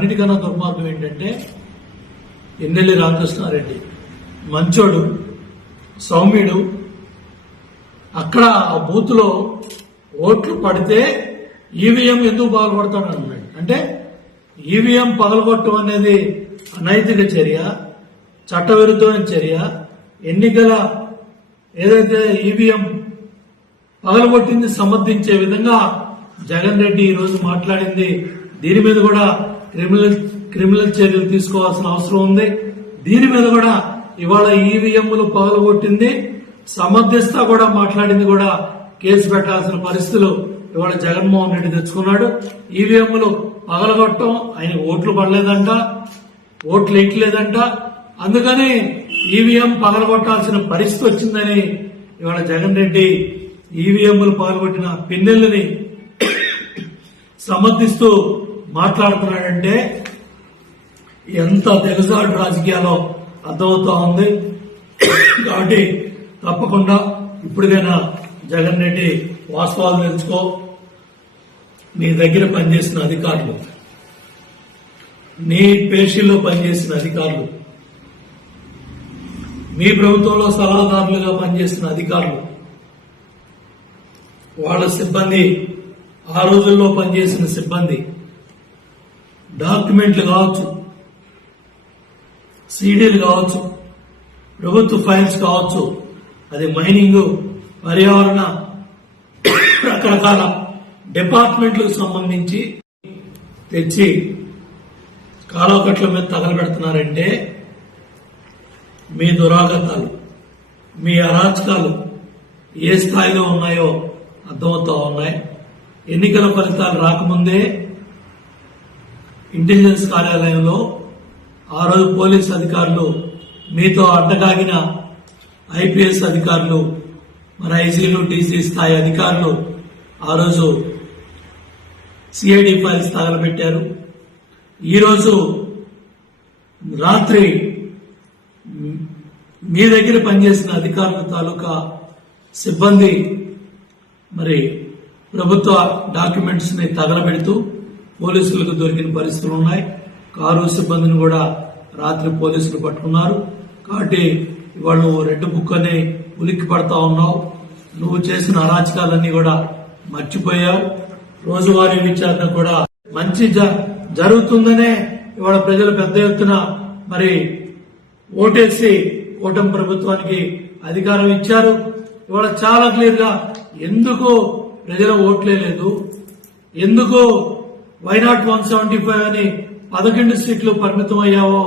అన్నిటికన్నా దుర్మార్గం ఏంటంటే ఎన్నెల్లి రామకృష్ణారెడ్డి మంచోడు, సౌమ్యుడు. అక్కడ ఆ బూత్ లో ఓట్లు పడితే ఈవీఎం ఎందుకు పగలగొడతాడు అన్నాడు. అంటే ఈవీఎం పగలగొట్టడం అనేది అనైతిక చర్య, చట్టవిరుద్ధమైన చర్య. ఎన్నికల ఏదైతే ఈవీఎం పగలగొట్టింది సమర్థించే విధంగా జగన్ రెడ్డి ఈ రోజు మాట్లాడింది. దీని మీద కూడా క్రిమినల్ చర్యలు తీసుకోవాల్సిన అవసరం ఉంది. దీని మీద కూడా ఇవాళ ఈవీఎంలు పగలగొట్టింది సమర్థిస్తా కూడా మాట్లాడింది కూడా కేసు పెట్టాల్సిన పరిస్థితులు ఇవాళ జగన్మోహన్ రెడ్డి తెచ్చుకున్నాడు. ఈవీఎంలు పగలగొట్టడం ఆయన ఓట్లు పడలేదంట, ఓట్లు వేయట్లేదంట. అందుకని ఈవీఎం పగలగొట్టాల్సిన పరిస్థితి వచ్చిందని ఇవాళ జగన్ రెడ్డి ఈవీఎంలు పగలగొట్టిన పిన్నెల్ని సమర్థిస్తూ మాట్లాడుతున్నాడంటే ఎంత తెగసాడు రాజకీయాల్లో అర్థమవుతా ఉంది. కాబట్టి తప్పకుండా ఇప్పటికైనా జగన్ రెడ్డి వాస్తవాలు తెలుసుకో. నీ దగ్గర పనిచేసిన అధికారులు, నీ పేషీల్లో పనిచేసిన అధికారులు, మీ ప్రభుత్వంలో సలహాదారులుగా పనిచేసిన అధికారులు, వాళ్ళ సిబ్బంది, ఆ రోజుల్లో పనిచేసిన సిబ్బంది, డాక్యుమెంట్లు కావచ్చు, సీడీలు కావచ్చు, ప్రభుత్వ ఫైల్స్ కావచ్చు, అది మైనింగ్, పర్యావరణ, రకరకాల డిపార్ట్మెంట్లకు సంబంధించి తెచ్చి కాలువకట్ల మీద తగలబెడుతున్నారంటే మీ దురాగతాలు, మీ అరాచకాలు ఏ స్థాయిలో ఉన్నాయో అర్థమవుతా ఉన్నాయి. ఎన్నికల ఫలితాలు రాకముందే ఇంటెలిజెన్స్ కార్యాలయంలో ఆ రోజు పోలీస్ అధికారులు, మీతో అడ్డగాగిన ఐపీఎస్ అధికారులు, మరి ఐజీలు, డీసీ స్థాయి అధికారులు ఆ రోజు సిఐడి ఫైల్స్ తగలబెట్టారు. ఈరోజు రాత్రి మీ దగ్గర పనిచేసిన అధికారుల తాలూకా సిబ్బంది మరి ప్రభుత్వ డాక్యుమెంట్స్ ని తగలబెడుతూ పోలీసులకు దొరికిన పరిస్థితులు ఉన్నాయి. కారు సిబ్బందిని కూడా రాత్రి పోలీసులు పట్టుకున్నారు. కాబట్టి వాళ్ళు రెడ్ బుక్ అని ఉలిక్కి పడతా ఉన్నావు. నువ్వు చేసిన అరాచకాలన్నీ కూడా మర్చిపోయావు. రోజువారీ విచారణ కూడా మంచి జరుగుతుందనే ఇవాళ ప్రజలు పెద్ద ఎత్తున మరి ఓటేసి కూటమి ప్రభుత్వానికి అధికారం ఇచ్చారు. ఇవాళ చాలా క్లియర్ గా ఎందుకు ప్రజల ఓట్లే లేదు, ఎందుకు వైనాట్ 175 అని 11 సీట్లు పరిమితం అయ్యావో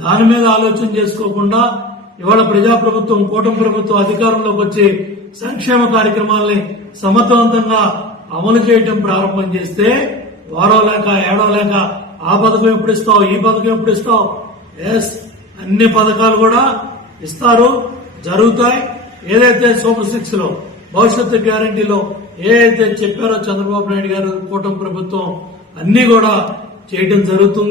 దాని మీద ఆలోచన చేసుకోకుండా ఇవాళ ప్రజాప్రభుత్వం, కూటమి ప్రభుత్వం అధికారంలోకి వచ్చి సంక్షేమ కార్యక్రమాల్ని సమర్థవంతంగా అమలు చేయడం ప్రారంభం చేస్తే వారో లేక ఏడో లేక ఆ పథకం ఎప్పుడు ఇస్తావు, ఈ పథకం ఎప్పుడు ఇస్తావు, ఎస్ అన్ని పథకాలు కూడా ఇస్తారు, జరుగుతాయి. ఏదైతే సూపర్ 6 లో భవిష్యత్తు గ్యారంటీలో ఏదైతే చెప్పారో చంద్రబాబు నాయుడు గారు, కూటమి ప్రభుత్వం అన్ని కూడా చేయడం జరుగుతుంది.